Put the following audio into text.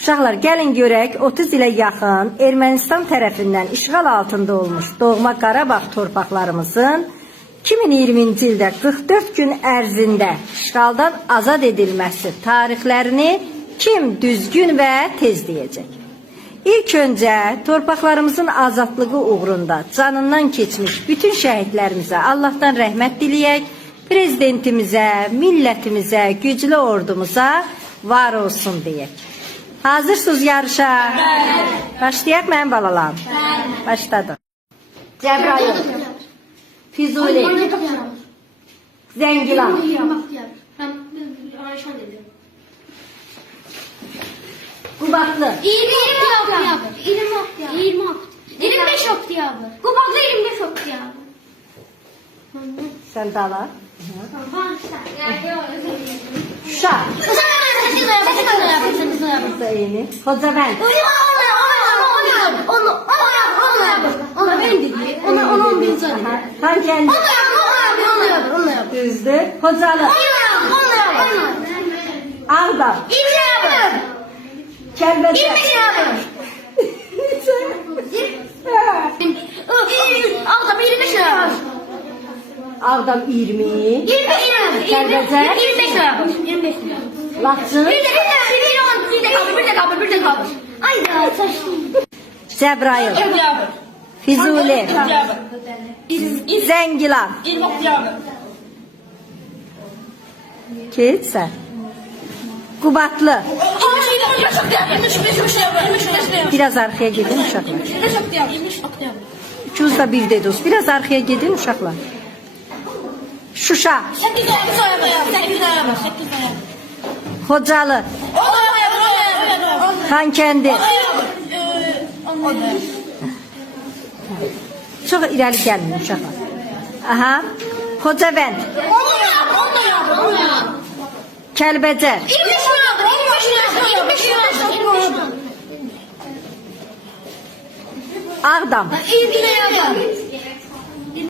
Uşaqlar, gəlin görək 30 ilə yaxın Ermənistan tərəfindən işğal altında olmuş doğma Qarabağ torpaqlarımızın 2020-ci ildə 44 gün ərzində işğaldan azad edilməsi tarixlərini kim düzgün və tez deyəcək? İlk öncə torpaqlarımızın azadlığı uğrunda canından keçmiş bütün şəhidlərimizə Allahdan rəhmət diləyək, prezidentimizə, millətimizə, güclü ordumuza var olsun deyək. Hazırsınız yarışa? Başlayaq mənim balalarım. Başladı. Cəbrayıl, Füzuli, Zəngilan, Qubadlı, 25 oktyabr. Qubadlı 25 oktyabr. sən dala, Şuşa. Şuşa, Zeyni, Xocavənd, Xankəndi, düzdür, Xocalı, Ağdam, Kəlbəcər, Ağdam 20, Kəlbəcər, Laçın, Cəbrayıl, Füzuli, Zəngilan, Keçsən, Qubadlı, biraz arxaya gedin uşaqlar. İkiniz də bir dediniz, biraz arxaya gedin uşaqlar. Şuşa, Xocalı, Xankəndi. Çox irəli gəlmin uşaqlar. Aha, Xocavənd, Kəlbəcər, Ağdam,